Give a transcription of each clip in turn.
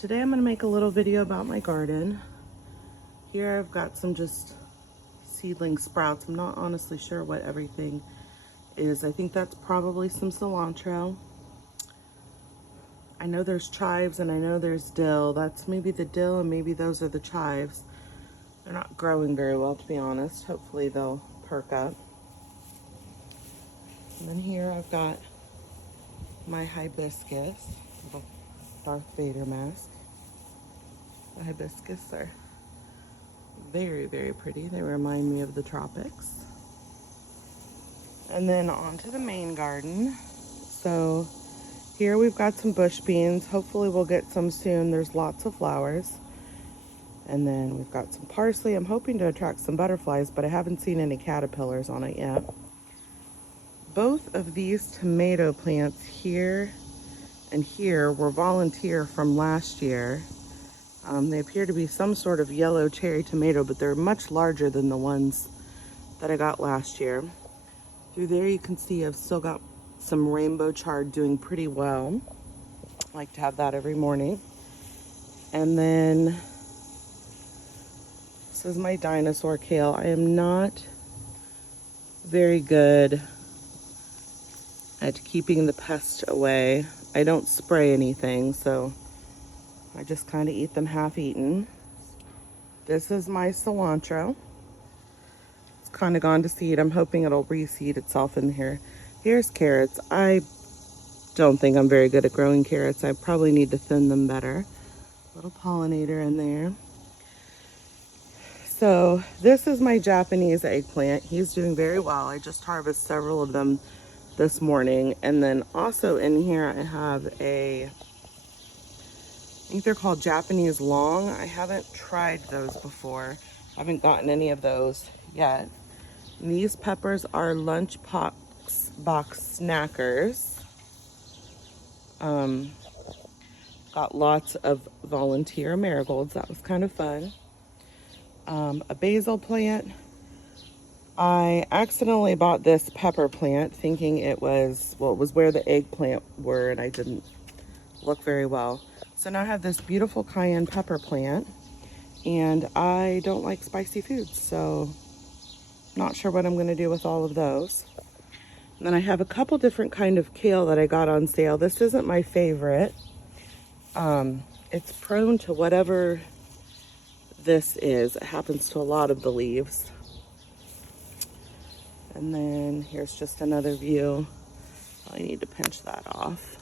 Today I'm going to make a little video about my garden. Here I've got some just seedling sprouts. I'm not honestly sure what everything is. I think that's probably some cilantro. I know there's chives and I know there's dill. That's maybe the dill and maybe those are the chives. They're not growing very well, to be honest. Hopefully they'll perk up. And then here I've got my hibiscus, little Darth Vader mask. The hibiscus are very, very pretty. They remind me of the tropics. And then on to the main garden. So here we've got some bush beans. Hopefully we'll get some soon. There's lots of flowers. And then we've got some parsley. I'm hoping to attract some butterflies, but I haven't seen any caterpillars on it yet. Both of these tomato plants here and here were volunteer from last year. They appear to be some sort of yellow cherry tomato, but they're much larger than the ones that I got last year. Through there you can see I've still got some rainbow chard doing pretty well. I like to have that every morning. And then this is my dinosaur kale. I am not very good at keeping the pest away. I don't spray anything, so I just kind of eat them half eaten. This is my cilantro. It's kind of gone to seed. I'm hoping it'll reseed itself in here. Here's carrots. I don't think I'm very good at growing carrots. I probably need to thin them better. Little pollinator in there. So this is my Japanese eggplant. He's doing very well. I just harvested several of them this morning. And then also in here I have I think they're called Japanese long. I haven't tried those before. I haven't gotten any of those yet. And these peppers are lunch box snackers. Got lots of volunteer marigolds. That was kind of fun. A basil plant. I accidentally bought this pepper plant thinking it was where the eggplant were, and I didn't look very well. So now I have this beautiful cayenne pepper plant, and I don't like spicy foods, so not sure what I'm going to do with all of those. And then I have a couple different kind of kale that I got on sale. This isn't my favorite. It's prone to whatever this is. It happens to a lot of the leaves. And then here's just another view. I need to pinch that off.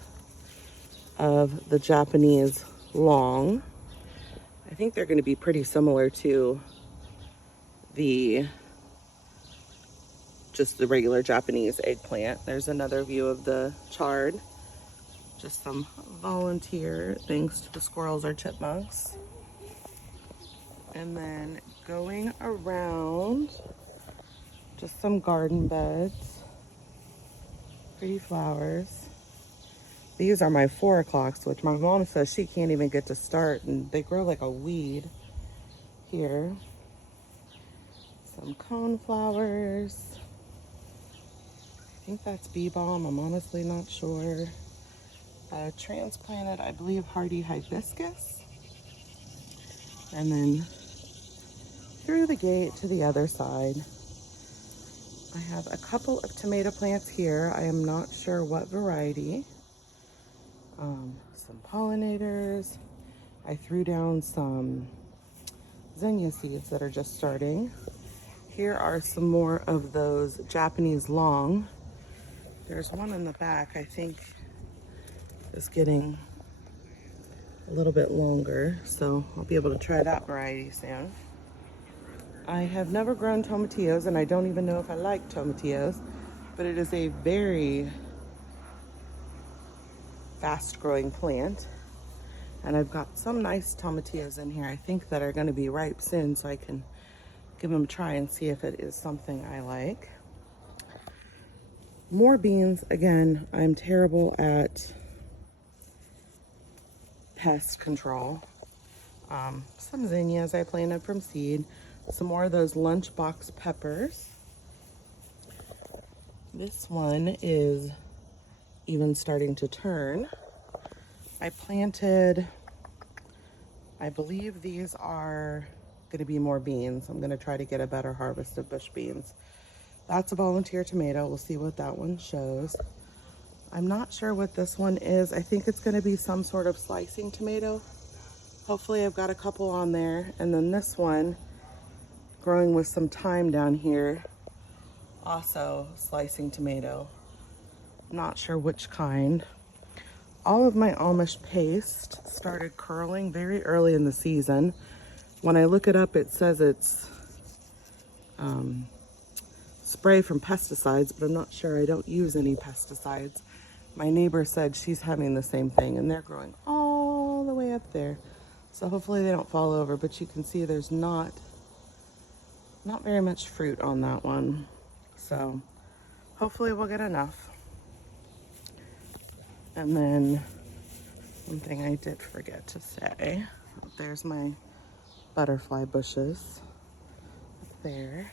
Of the Japanese long. I think they're going to be pretty similar to just the regular Japanese eggplant. There's another view of the chard. Just some volunteer thanks to the squirrels or chipmunks. And then going around, just some garden beds, pretty flowers. These are my 4 o'clocks, which my mom says she can't even get to start, and they grow like a weed here. Some coneflowers. I think that's bee balm. I'm honestly not sure. Transplanted, I believe, hardy hibiscus. And then through the gate to the other side, I have a couple of tomato plants here. I am not sure what variety. Some pollinators. I threw down some zinnia seeds that are just starting. Here are some more of those Japanese long. There's one in the back I think is getting a little bit longer, so I'll be able to try that variety soon. I have never grown tomatillos, and I don't even know if I like tomatillos, but it is a very fast growing plant, and I've got some nice tomatillos in here I think that are going to be ripe soon, so I can give them a try and see if it is something I like. More beans. Again, I'm terrible at pest control. Some zinnias I planted from seed, some more of those lunchbox peppers. This one is even starting to turn. I planted I believe these are going to be more beans. I'm going to try to get a better harvest of bush beans. That's a volunteer tomato. We'll see what that one shows. I'm not sure what this one is. I think it's going to be some sort of slicing tomato. Hopefully I've got a couple on there. And then this one, growing with some thyme down here, also slicing tomato. Not sure which kind. All of my Amish paste started curling very early in the season. When I look it up, it says it's spray from pesticides, but I'm not sure. I don't use any pesticides. My neighbor said she's having the same thing, and they're growing all the way up there. So hopefully they don't fall over, but you can see there's not very much fruit on that one. So hopefully we'll get enough. And then one thing I did forget to say, there's my butterfly bushes up there.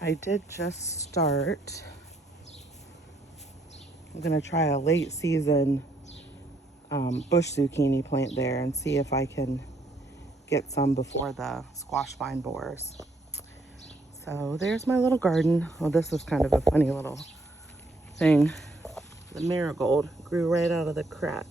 I did just start. I'm gonna try a late season bush zucchini plant there and see if I can get some before the squash vine borers. So there's my little garden. Oh, this was kind of a funny little thing. The marigold grew right out of the crack.